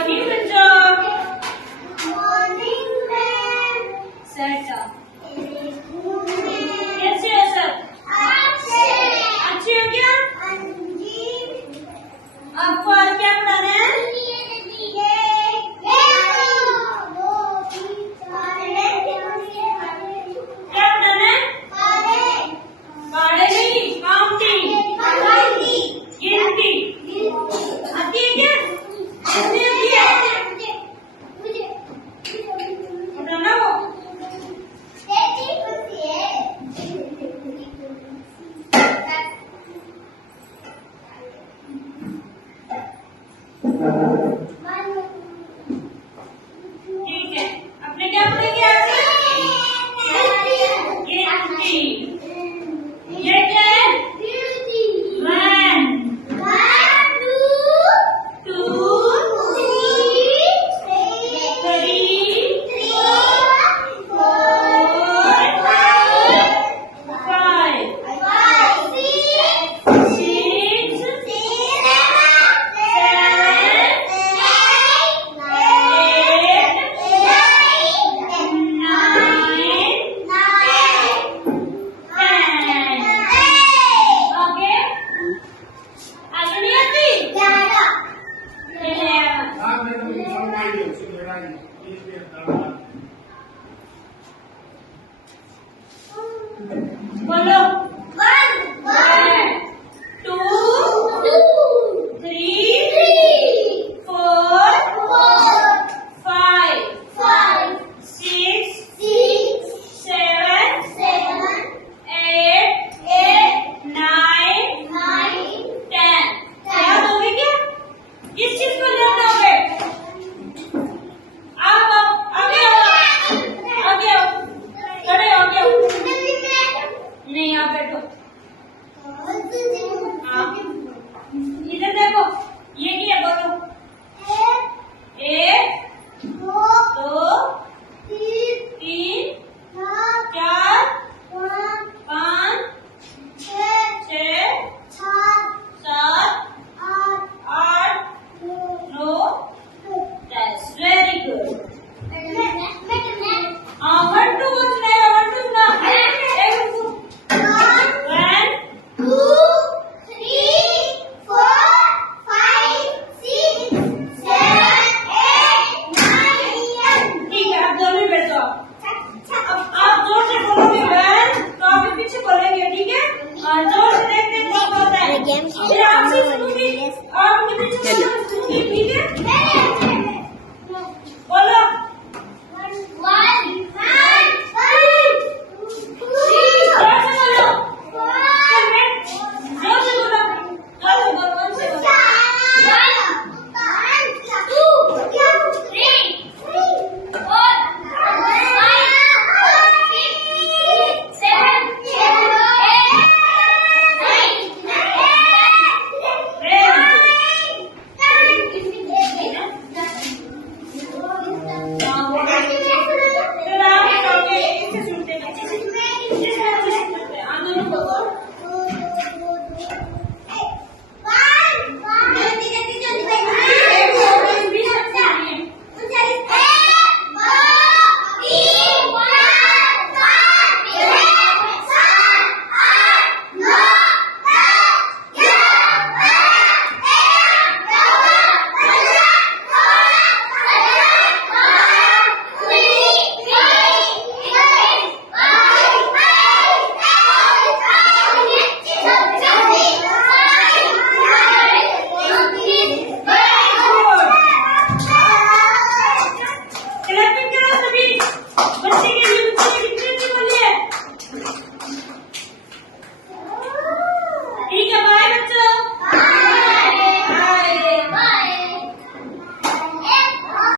morning बच्चों. Morning ma'am. Set up. कैसे हो सब? अच्छे हो क्या? आपको आज क्या पढ़ाना है? क्या पढ़ाना है? पढ़े नहीं, काउंटिंग, गिनती आती है क्या? आती है पढ़ाना वो. ठीक है, अपने क्या पढ़ेंगे आज? गिनती. ये क्या है? 1 2 3 बोलो. 1 2 3 4 5 6 7 8 9 10. याद हो गई क्या? किस चीज को याद होगे? आप आगे आओ, आगे आओ, खड़े हो गए. नहीं, आप बैठो. हाँ, इधर देखो. ये क्या बोलो? 1 2 3 4 5 6 7 8 9 10. Very good. हाँ, 1 2 बोलना है. 1 2 ना. 1 2 3 4 5 6 7 8 9 10. ठीक है, आप दोनों बैठ जाओ. अब आप जोर से बोलोगे 1 तो आप पीछे बोलेंगे. ठीक है, जोर से देखते हैं कौन बोलता है. फिर आपसे सुनूंगी और मुझे सुनूंगी.